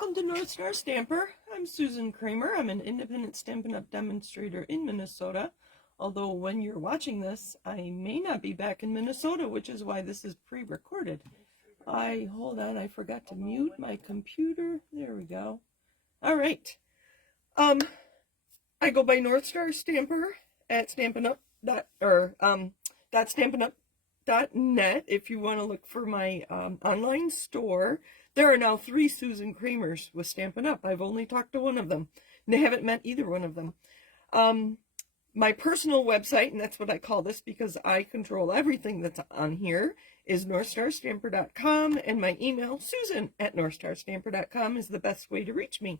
Welcome to North Star Stamper. I'm Susan Kramer. I'm an independent Stampin' Up! Demonstrator in Minnesota. Although when you're watching this, I may not be back in Minnesota, which is why this is pre-recorded. Hold on, I forgot to mute my computer. There we go. All right. I go by North Star Stamper at .stampinup.net if you want to look for my online store. There are now 3 Susan Kramers with Stampin' Up! I've only talked to one of them, and I haven't met either one of them. My personal website, and that's what I call this because I control everything that's on here, is northstarstamper.com, and my email, susan@northstarstamper.com, is the best way to reach me.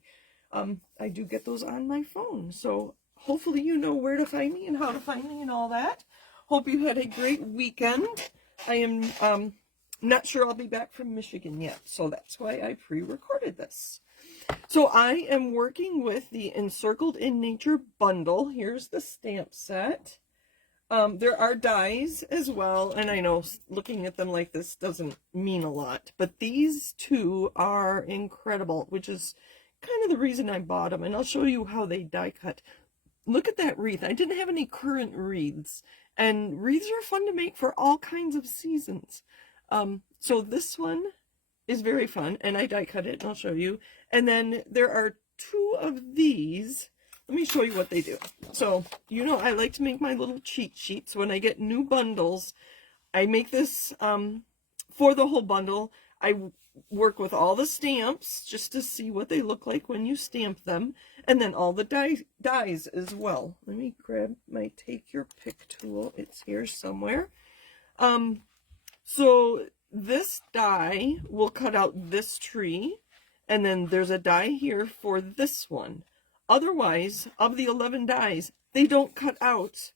I do get those on my phone, so hopefully you know where to find me and how to find me and all that. Hope you had a great weekend. I am not sure I'll be back from Michigan yet, so that's why I pre-recorded this. So I am working with the Encircled in Nature bundle. Here's the stamp set. There are dies as well, and I know looking at them like this doesn't mean a lot, but these two are incredible, which is kind of the reason I bought them, and I'll show you how they die cut. Look at that wreath. I didn't have any current wreaths, and wreaths are fun to make for all kinds of seasons. So this one is very fun, and I die cut it, and I'll show you. And then there are 2 of these. Let me show you what they do. So, you know, I like to make my little cheat sheets. When I get new bundles, I make this for the whole bundle. I work with all the stamps just to see what they look like when you stamp them, and then all the dies as well. Let me grab my Take Your Pick tool. It's here somewhere. So this die will cut out this tree, and then there's a die here for this one. Otherwise, of the 11 dies, they don't cut out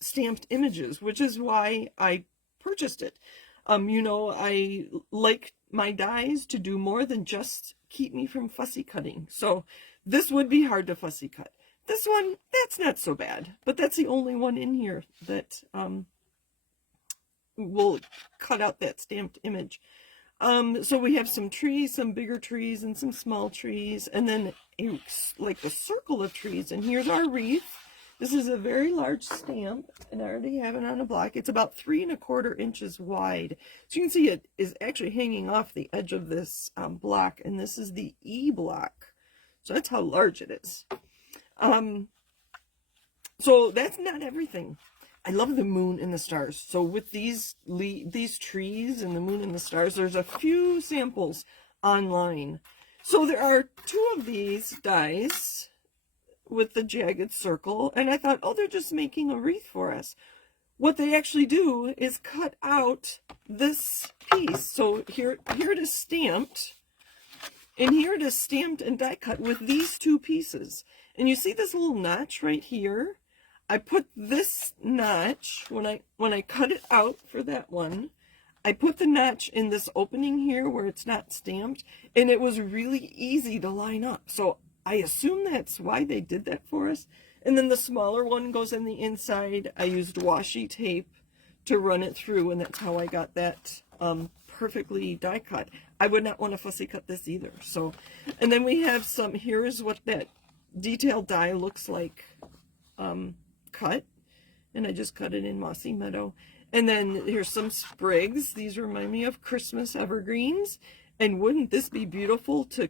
stamped images, which is why I purchased it. You know, I like my dies to do more than just keep me from fussy cutting. So this would be hard to fussy cut. This one, that's not so bad, but that's the only one in here that will cut out that stamped image. So we have some trees, some bigger trees and some small trees, and then like a circle of trees. And here's our wreath. This is a very large stamp, and I already have it on a block. It's about 3 1/4 inches wide. So you can see it is actually hanging off the edge of this block, and this is the E block. So that's how large it is. So that's not everything. I love the moon and the stars. So with these trees and the moon and the stars, there's a few samples online. So there are 2 of these dies with the jagged circle, and I thought, oh, they're just making a wreath for us. What they actually do is cut out this piece. So here it is stamped, and here it is stamped and die cut with these 2 pieces. And you see this little notch right here? I put this notch, when I cut it out for that one, I put the notch in this opening here where it's not stamped, and it was really easy to line up. So I assume that's why they did that for us. And then the smaller one goes in the inside. I used washi tape to run it through, and that's how I got that perfectly die cut. I would not want to fussy cut this either. So, and then we have some, here's what that detailed die looks like cut, and I just cut it in Mossy Meadow. And then here's some sprigs. These remind me of Christmas evergreens, and wouldn't this be beautiful to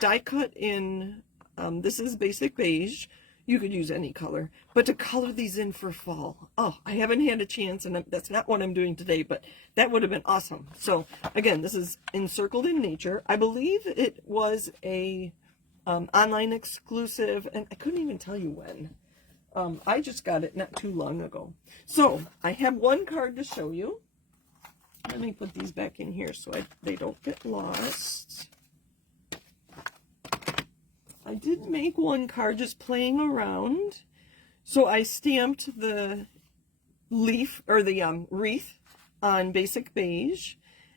die cut in, this is basic beige, you could use any color, but to color these in for fall. Oh, I haven't had a chance, and that's not what I'm doing today, but that would have been awesome. So again, this is Encircled in Nature. I believe it was a online exclusive, and I couldn't even tell you when. I just got it not too long ago. So I have one card to show you. Let me put these back in here so they don't get lost. I did make one card just playing around. So I stamped the leaf, or the wreath, on basic beige,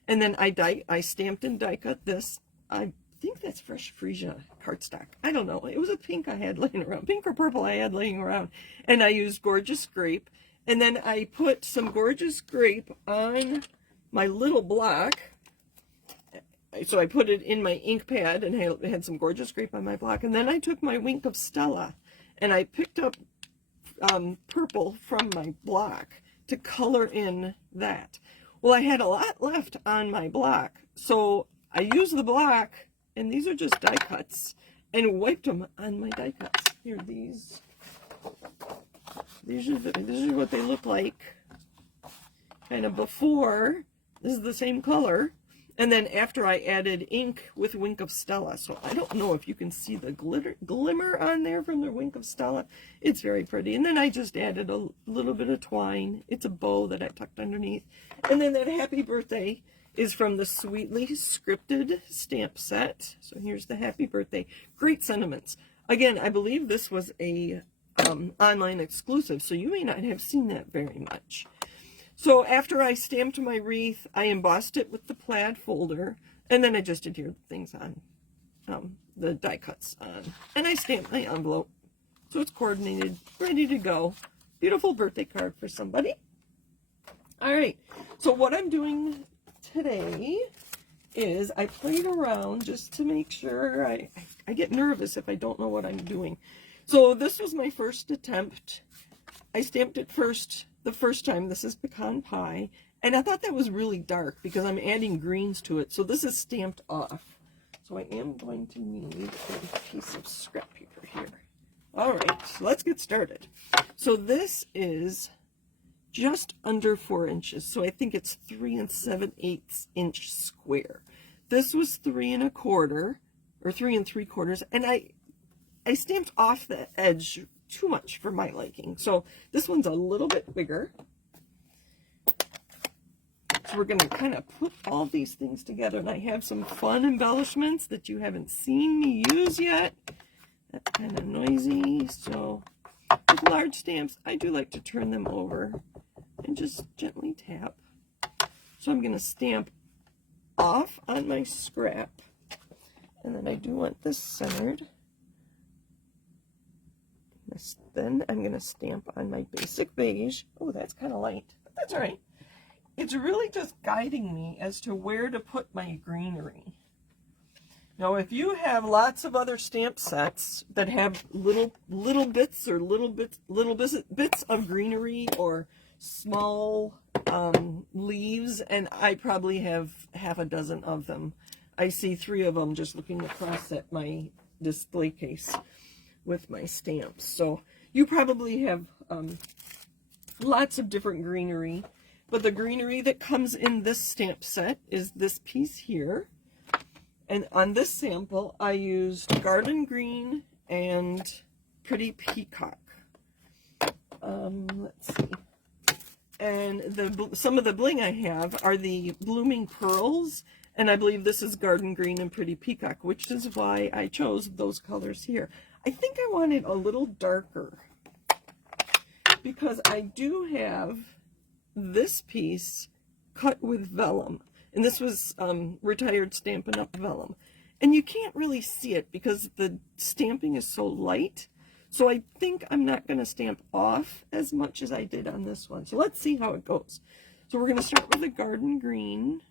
and then I stamped and die cut this. I think that's fresh freesia cardstock. I don't know. It was a pink I had laying around. Pink or purple I had laying around. And I used Gorgeous Grape. And then I put some Gorgeous Grape on my little block. so I put it in my ink pad and had some gorgeous grape on my block. And then I took my Wink of Stella and I picked up purple from my block to color in that. Well, I had a lot left on my block, so I used the block, and these are just die cuts, and wiped them on my die cuts. Here, these are what they look like kind of before. This is the same color, and then after I added ink with Wink of Stella. So I don't know if you can see the glimmer on there from the Wink of Stella. It's very pretty. And then I just added a little bit of twine. It's a bow that I tucked underneath. And then that happy birthday is from the Sweetly Scripted stamp set. So here's the happy birthday. Great sentiments. Again, I believe this was a online exclusive, so you may not have seen that very much. So after I stamped my wreath, I embossed it with the plaid folder, and then I just adhered things on, the die cuts on, and I stamped my envelope. So it's coordinated, ready to go. Beautiful birthday card for somebody. All right, so what I'm doing today is I played around just to make sure. I get nervous if I don't know what I'm doing. So this was my first attempt. I stamped it the first time. This is pecan pie, and I thought that was really dark because I'm adding greens to it. So this is stamped off. So I am going to need a piece of scrap paper here. All right, so let's get started. So this is just under 4 inches. So I think it's 3 7/8 inch square. This was 3 1/4 or 3 3/4, and I stamped off the edge too much for my liking. So this one's a little bit bigger. So we're going to kind of put all these things together, and I have some fun embellishments that you haven't seen me use yet. That's kind of noisy. So with large stamps, I do like to turn them over and just gently tap. So I'm going to stamp off on my scrap, and then I do want this centered. Then I'm going to stamp on my basic beige. Oh, that's kind of light, but that's all right. It's really just guiding me as to where to put my greenery. Now, if you have lots of other stamp sets that have little bits or little bits of greenery or small leaves, and I probably have half a dozen of them. I see 3 of them just looking across at my display case with my stamps. So you probably have lots of different greenery, but the greenery that comes in this stamp set is this piece here. And on this sample, I used Garden Green and Pretty Peacock. Let's see. And some of the bling I have are the Blooming Pearls, and I believe this is Garden Green and Pretty Peacock, which is why I chose those colors here. I think I want it a little darker because I do have this piece cut with vellum, and this was retired Stampin' Up! Vellum, and you can't really see it because the stamping is so light. So I think I'm not going to stamp off as much as I did on this one. So let's see how it goes. So we're going to start with a Garden Green.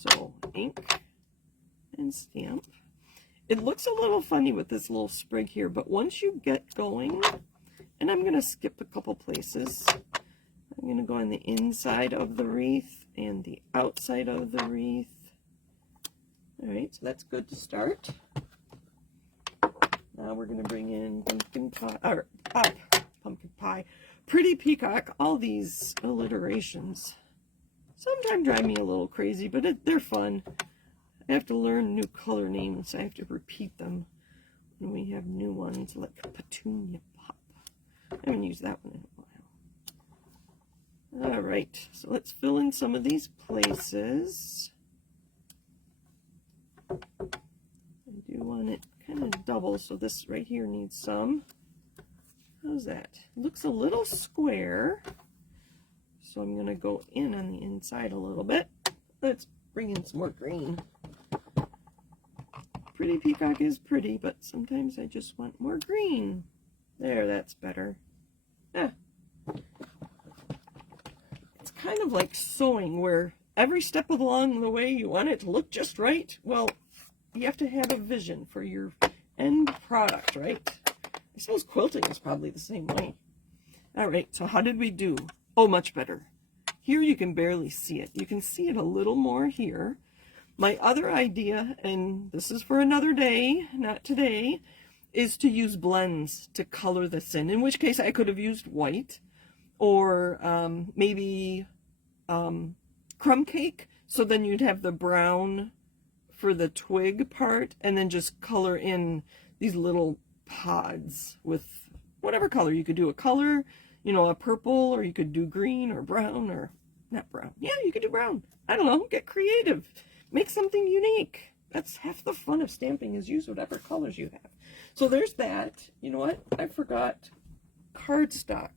So ink and stamp. It looks a little funny with this little sprig here, but once you get going, and I'm going to skip a couple places. I'm going to go on the inside of the wreath and the outside of the wreath. All right, so that's good to start. Now we're going to bring in pumpkin pie, Pretty Peacock. All these alliterations sometimes drive me a little crazy, but they're fun. I have to learn new color names. I have to repeat them when we have new ones, like Petunia Pop. I haven't used that one in a while. All right, so let's fill in some of these places. I do want it kind of double, so this right here needs some. How's that? Looks a little square, so I'm going to go in on the inside a little bit. Let's bring in some more green. Pretty Peacock is pretty, but sometimes I just want more green. There, that's better. Yeah. It's kind of like sewing where every step along the way you want it to look just right. Well, you have to have a vision for your end product, right? I suppose quilting is probably the same way. All right, so how did we do? Oh, much better. Here you can barely see it. You can see it a little more here. My other idea, and this is for another day, not today, is to use blends to color this in which case I could have used white or maybe crumb cake, so then you'd have the brown for the twig part and then just color in these little pods with whatever color. You could do a color, you know, a purple, or you could do green or brown, or not brown. Yeah, you could do brown. I don't know, get creative. Make something unique. That's half the fun of stamping, is use whatever colors you have. So there's that. You know what? I forgot cardstock.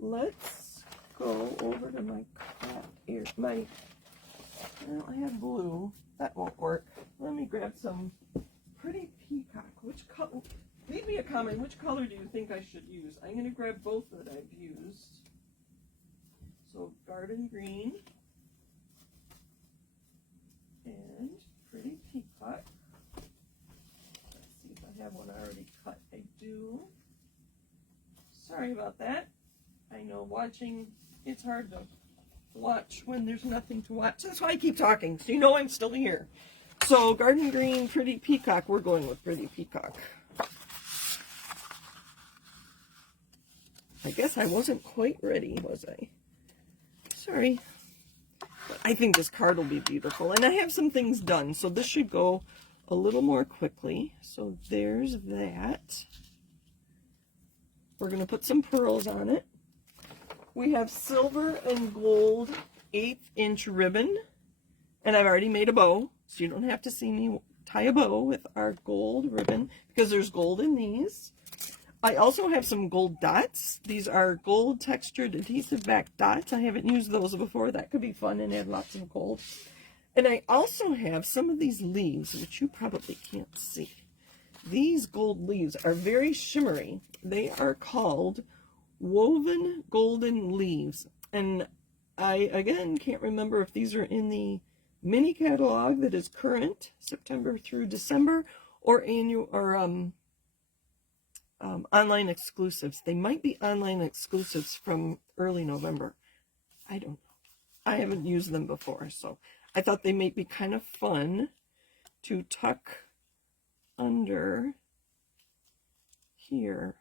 Let's go over to my craft here. Well, I have blue. That won't work. Let me grab some pretty peacock. Which color? Leave me a comment. Which color do you think I should use? I'm going to grab both that I've used. So garden green and pretty peacock. Let's see if I have one already cut. I do. Sorry about that. I know watching, it's hard to watch when there's nothing to watch. That's why I keep talking, so you know I'm still here. So garden green, pretty peacock. We're going with pretty peacock. I guess I wasn't quite ready, was I? Sorry. But I think this card will be beautiful. And I have some things done, so this should go a little more quickly. So there's that. We're going to put some pearls on it. We have silver and gold 1/8-inch ribbon. And I've already made a bow, so you don't have to see me tie a bow with our gold ribbon, because there's gold in these. I also have some gold dots. These are gold textured adhesive back dots. I haven't used those before. That could be fun and add lots of gold. And I also have some of these leaves, which you probably can't see. These gold leaves are very shimmery. They are called woven golden leaves. And I, again, can't remember if these are in the mini catalog that is current, September through December, or annual, or online exclusives. They might be online exclusives from early November. I don't know. I haven't used them before, so I thought they might be kind of fun to tuck under here.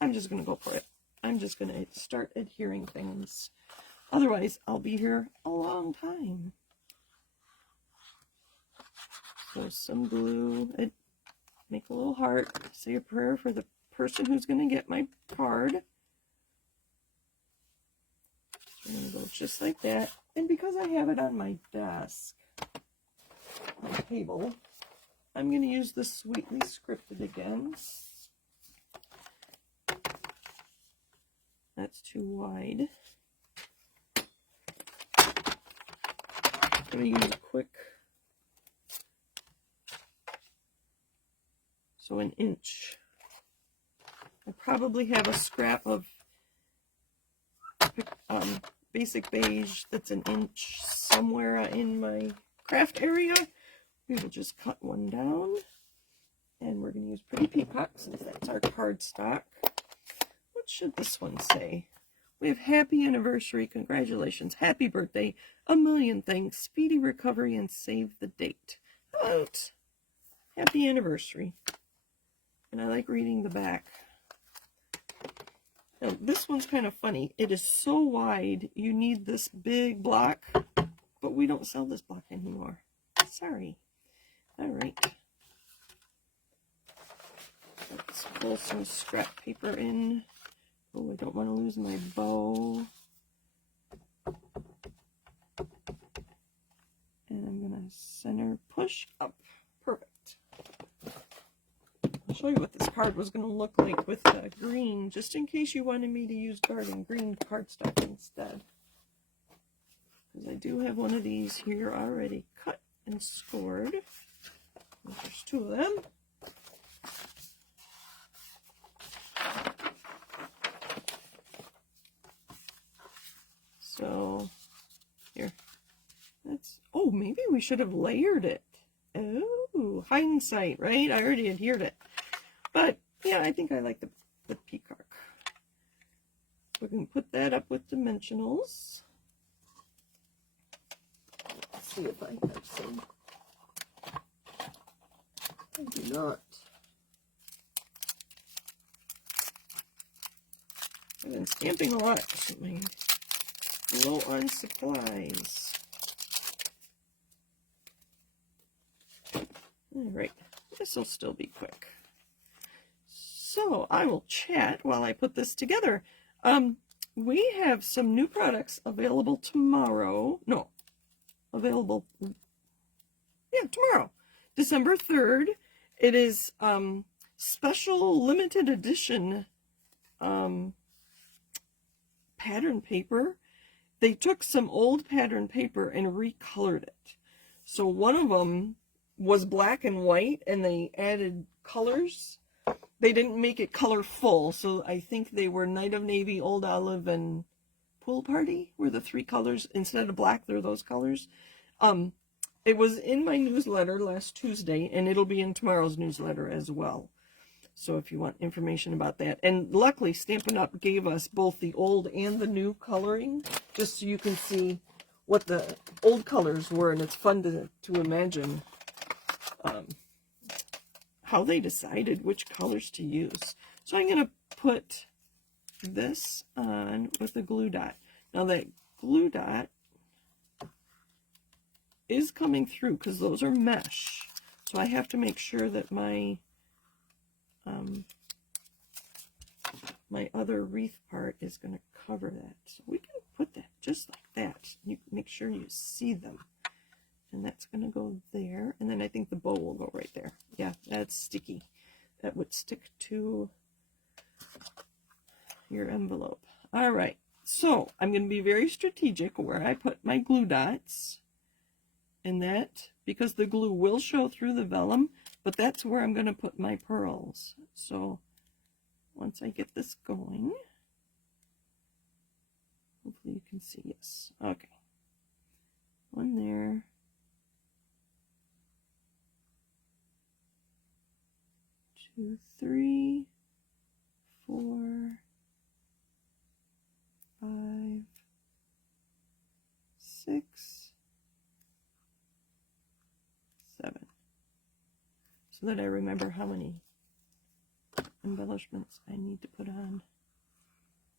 I'm just going to go for it. I'm just going to start adhering things. Otherwise, I'll be here a long time. So some glue. Make a little heart. Say a prayer for the person who's going to get my card. So I'm going to go just like that. And because I have it on my desk, my table, I'm going to use the Sweetly Scripted again. That's too wide. I'm going to use a quick, so 1 inch. I probably have a scrap of basic beige that's 1 inch somewhere in my craft area. We will just cut one down, and we're going to use Pretty Peacock since that's our cardstock. What should this one say? We have happy anniversary, congratulations, happy birthday, a million thanks, speedy recovery, and save the date. How about happy anniversary? And I like reading the back. Now, this one's kind of funny. It is so wide, you need this big block, but we don't sell this block anymore. Sorry. All right. Let's pull some scrap paper in. Oh, I don't want to lose my bow. And I'm going to center push up. Perfect. I'll show you what this card was going to look like with green, just in case you wanted me to use garden green cardstock instead. Because I do have one of these here already cut and scored. There's 2 of them. So, here, That's, oh, maybe we should have layered it. Oh, hindsight, right? I already adhered it. But, yeah, I think I like the peacock. We can put that up with dimensionals. Let's see if I have some. I do not. I've been stamping a lot. So I'm low on supplies. All right, this will still be quick. So I will chat while I put this together. We have some new products available tomorrow. No, available, yeah, tomorrow, December 3rd. It is special limited edition pattern paper. They took some old pattern paper and recolored it. So one of them was black and white, and they added colors. They didn't make it colorful, so I think they were Night of Navy, Old Olive, and Pool Party were the three colors. Instead of black, they're those colors. It was in my newsletter last Tuesday, and it'll be in tomorrow's newsletter as well. So if you want information about that. And luckily, Stampin' Up! Gave us both the old and the new coloring, just so you can see what the old colors were, and it's fun to imagine how they decided which colors to use. So I'm going to put this on with a glue dot. Now that glue dot is coming through because those are mesh. So I have to make sure that my my other wreath part is going to cover that. So we can put that just like that. You can make sure you see them. And that's going to go there. And then I think the bow will go right there. Yeah, that's sticky. That would stick to your envelope. All right. So I'm going to be very strategic where I put my glue dots. And that, because the glue will show through the vellum, but that's where I'm going to put my pearls. So once I get this going, hopefully you can see, yes. Okay. One there. 2, 3, 4, 5, 6, 7. So that I remember how many embellishments I need to put on.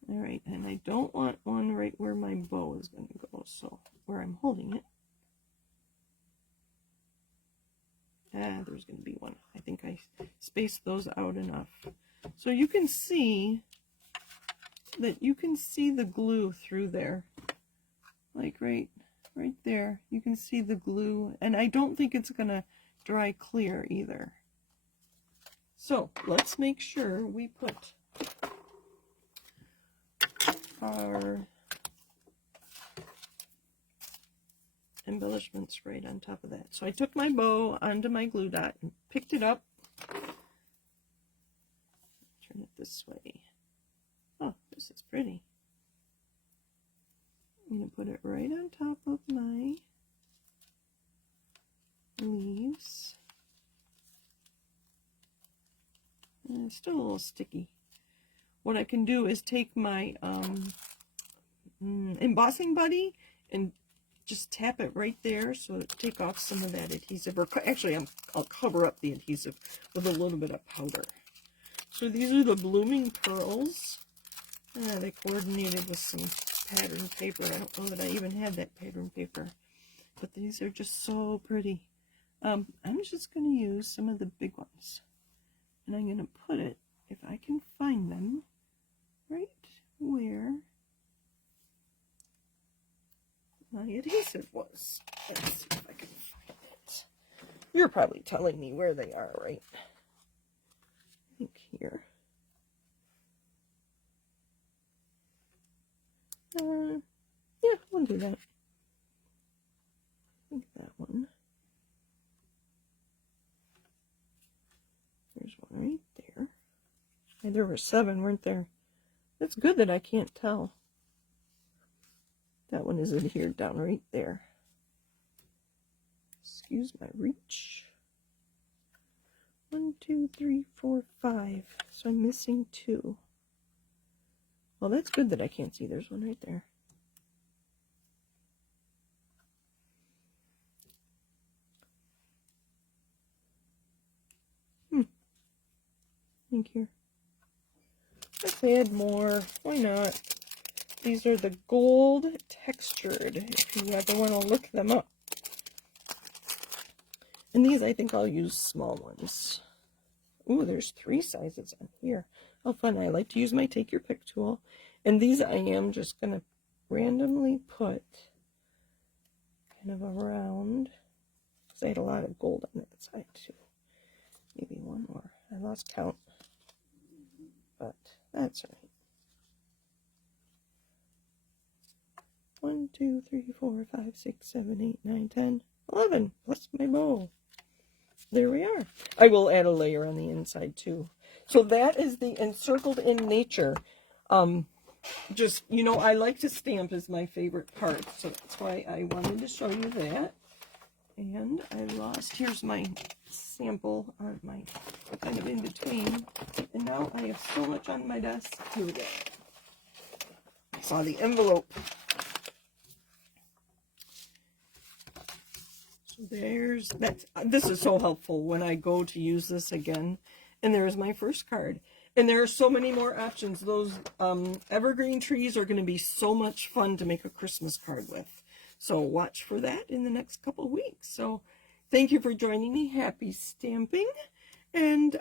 All right, and I don't want one right where my bow is going to go, so where I'm holding it. There's going to be one. I think I spaced those out enough. So you can see that you can see the glue through there. Like right there. You can see the glue, and I don't think it's going to dry clear either. So let's make sure we put our embellishments right on top of that. So I took my bow onto my glue dot and picked it up. Turn it this way. Oh, this is pretty. I'm going to put it right on top of my leaves. And it's still a little sticky. What I can do is take my embossing buddy and just tap it right there so it take off some of that adhesive. Or actually, I'll cover up the adhesive with a little bit of powder. So these are the blooming pearls. They coordinated with some pattern paper. I don't know that I even had that pattern paper, but these are just so pretty. I'm just going to use some of the big ones, and I'm going to put it, if I can find them, right where my adhesive was. Let's see if I can find it. You're probably telling me where they are, right? I think here. Yeah, we'll do that. I think that one. There's one right there. And there were 7, weren't there? It's good that I can't tell. That one is adhered down right there. Excuse my reach. 1, 2, 3, 4, 5. So I'm missing 2. Well, that's good that I can't see. There's one right there. Thank you. Let's add more. Why not? These are the gold textured, if you ever want to look them up. And these, I think I'll use small ones. Ooh, there's 3 sizes on here. How fun. I like to use my take your pick tool. And these I am just going to randomly put kind of around, because I had a lot of gold on that side too. Maybe one more. I lost count. But that's right. 1, 2, 3, 4, 5, 6, 7, 8, 9, 10, 11, plus my bow. There we are. I will add a layer on the inside too. So that is the Encircled in Nature. Just, you know, I like to stamp is my favorite part. So that's why I wanted to show you that. And I lost, here's my sample on my kind of in between. And now I have so much on my desk. Here we go. I saw the envelope. There's that. This is so helpful when I go to use this again. And there's my first card. And there are so many more options. Those evergreen trees are going to be so much fun to make a Christmas card with. So watch for that in the next couple of weeks. So thank you for joining me. Happy stamping. And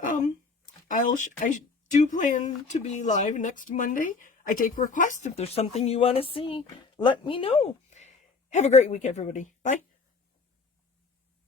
I do plan to be live next Monday. I take requests. If there's something you want to see, let me know. Have a great week, everybody. Bye.